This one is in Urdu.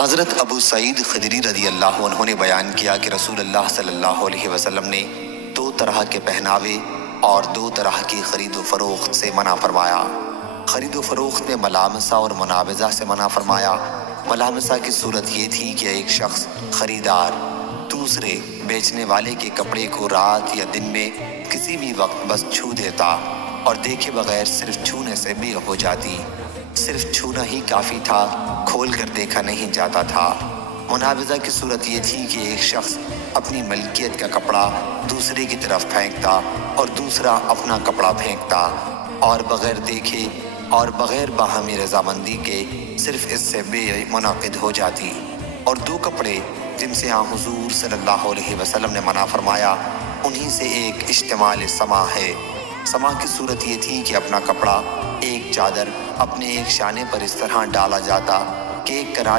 حضرت ابو سعید خدری رضی اللہ عنہ نے بیان کیا کہ رسول اللہ صلی اللہ علیہ وسلم نے 2 طرح کے پہناوے اور 2 طرح کی خرید و فروخت سے منع فرمایا۔ خرید و فروخت میں ملامسہ اور منابذہ سے منع فرمایا۔ ملامسہ کی صورت یہ تھی کہ ایک شخص خریدار دوسرے بیچنے والے کے کپڑے کو رات یا دن میں کسی بھی وقت بس چھو دیتا اور دیکھے بغیر صرف چھونے سے بیع ہو جاتی۔ صرف چھونا ہی کافی تھا، کھول کر دیکھا نہیں جاتا تھا۔ منابذہ کی صورت یہ تھی کہ ایک شخص اپنی ملکیت کا کپڑا دوسرے کی طرف پھینکتا اور دوسرا اپنا کپڑا پھینکتا اور بغیر دیکھے اور بغیر باہمی رضامندی کے صرف اس سے بیع منعقد ہو جاتی۔ اور 2 کپڑے جن سے حضور صلی اللہ علیہ وسلم نے منع فرمایا، انہی سے ایک اشتمال سما ہے۔ سما کی صورت یہ تھی کہ اپنا کپڑا ایک چادر اپنے ایک شانے پر اس طرح ڈالا جاتا کہ ایک کنارے